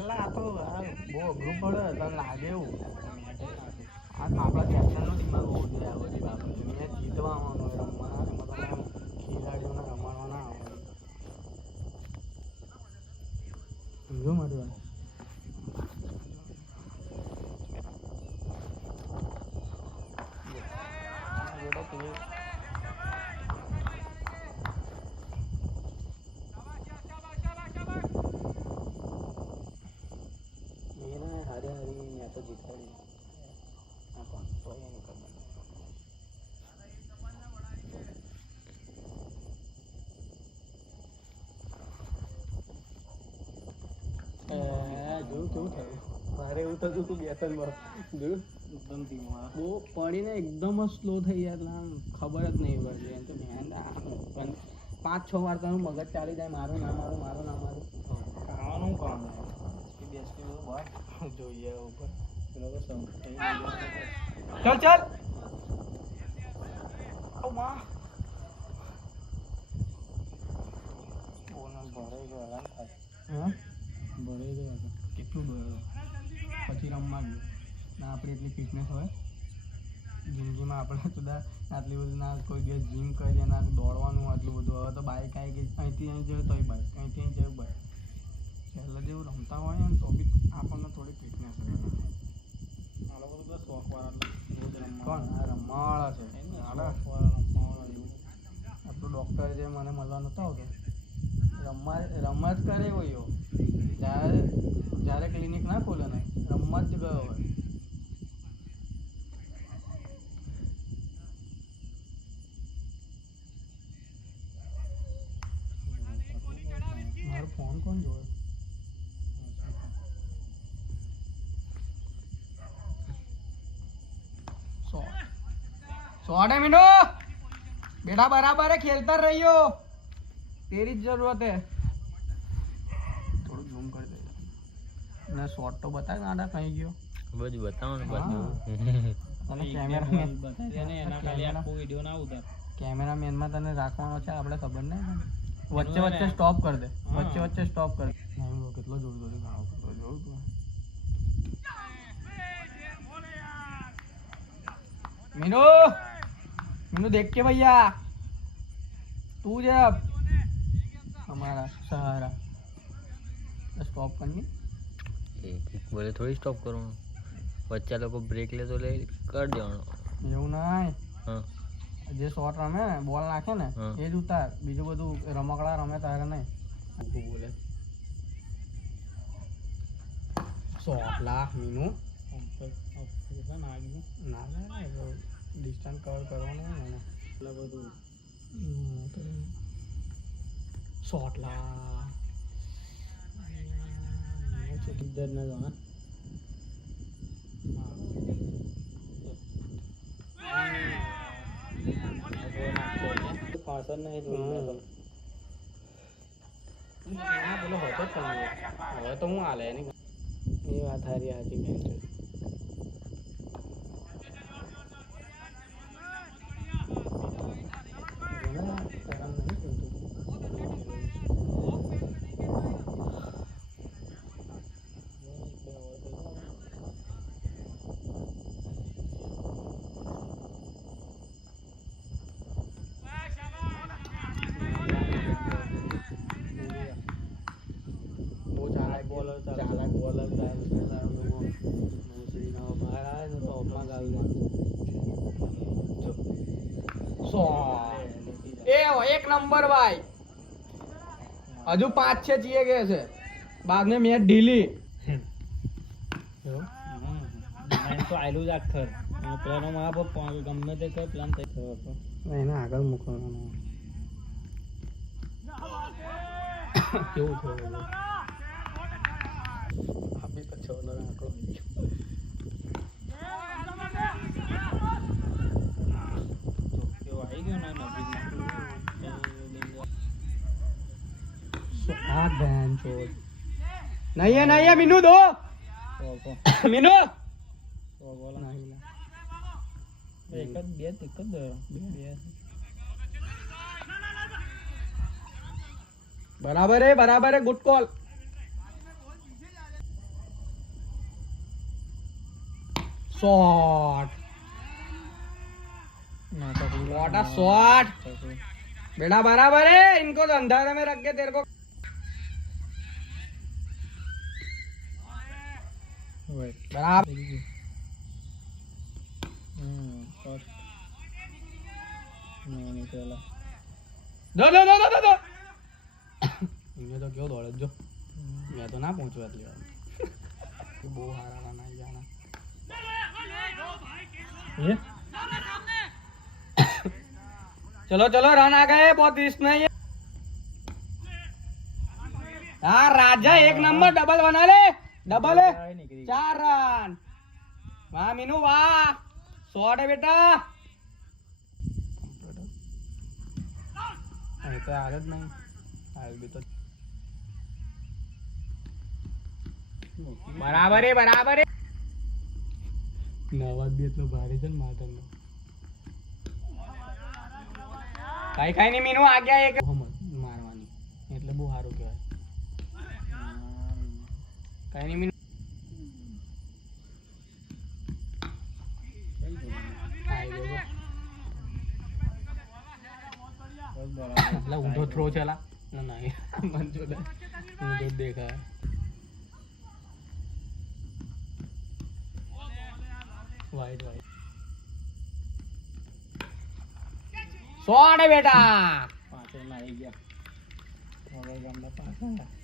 પહેલા આ તો બહુ અઘરું પડે તને લાગે એવું આપણા કેપ્ટનનો દિમાગ હોવો જોઈએ આ બધી બાબતે મેં જીતવા આવવાનો રમવાના એમાં તમે એમ ખેલાડીઓને રમાડવાના આવે સમજો મારી વાત તો જીતાડી હા પણ તો એની ખબર જોયું કેવું થયું મારે એવું થતું તું બેસનમાં જોયું એકદમ ધીમો બહુ પડીને એકદમ જ સ્લો થઈ જાય એટલે આમ ખબર જ નહીં પડતી એમ તો પણ 5-6 વાર તો મગજ ચાલી જાય મારું ના મારું ખાવાનું કામ બેસી બધું બહાર જોઈએ ઉપર चल ओ मां બોનલ ભરાઈ ગયો હેરાન થાય હા ભરાઈ ગયો કેટલું ભરાયો પછી રમવા ગયો ના આપણી એટલી ફિટનેસ હોય જિંદગીમાં આપણે સુધા આટલી બધું ના કોઈ દિવસ જીમ કરીએ ના દોડવાનું આટલું બધું હવે તો બાઇક આવી ગઈ અહીંથી અહીં જોઈએ તોય બાઇક અહીંથી અહીં જવું બાઇક પહેલાં જેવું રમતા હોય ને તો બી આપણને થોડી ફિટનેસ રહે કોણ રમવાવાળા છે આપણું ડૉક્ટર જે મને મળવા નહોતો આવતો રમવા જ કરે હોય જ્યારે ક્લિનિક ના ખોલે ને રમવા જ ગયો હોય મારો ફોન કોણ જોવે शॉट है मिनू बेटा बराबर है खेलता रहियो तेरी जरूरत है थोड़ा झूम कर दे ना शॉट तो बता गाना कहीं गयो बस बताओ ना बस तने कैमरामैन बता दे ने एना खाली આખો વિડિયો ના ઉતાર કેમેરામેન માં તને રાખવાનો છે આપણે ખબર નહીં વચ્ચે વચ્ચે સ્ટોપ કર દે વચ્ચે સ્ટોપ કર નહીં કેટલો જોર જોરી ગાણો જોર તું मीनू मीनू देख के भैया तू जब हमारा सहारा स्टॉप करनी एक बोले थोड़ी स्टॉप करो बच्चा लोग को ब्रेक ले तो ले कर देવાનો એવું નહીં હા જે શોટ રમે ને બોલ નાખે ને એ જ ઉતાર બીજું બધું રમકડા રમે તારે નહીં તું બોલે શોટ લા મીનુ ના ડિસ્ટન્સ કવર કરવાનું ને એટલે બધું શોટ લા કિધર ના જાના પાછળ નહીં જોઈ પેલો હતો જ હવે તો હું હાલે એની એ વાત હારી હાજી બેન છે ચાલાક બોલર એક નંબર ભાઈ હજુ 5-6 જીએ ગયા છે बाद में मैच ढीली તો આયલું જ આખર પ્લાનો માં ગમે તે કઈ પ્લાન થઈ ગયો હતો એને આગળ મૂકવાનો કેવું થયું આપી તો 6 નો આંકડો આવી ગયો ના નજીક આ બેન ચોદ नहीं है मीनू दो मीनू बराबर है good call shot what a shot बेटा बराबर है इनको तो अंधारे में रख के तेरे को बराबर दो दो दो दो दो दो इनमें तो क्यों दौड़े जो मैं तो ना पहुंचू એટલી વાર બહુ હારા ના જાના ये चलो चलो रन आ गए बहुत रिस्क नहीं है हाँ राजा एक नंबर डबल बना ले डबल है 4 रन वाह मीनू वाह शॉट है बेटा तो आदत नहीं आदत भी तो बराबर है નવાજ બી એટલો ભારે છે ને માધવનો કઈ નહીં મીનુ આ ગયા એક મારવાની એટલે બહુ સારું કહેવાય કઈ નહીં મીનુ એટલે ઊંધો થ્રો છે લા ના મન જોડે ઊંધો દેખાય वाइट वाइट शॉट है बेटा पांच रन आई गया हो गए गंदा पास है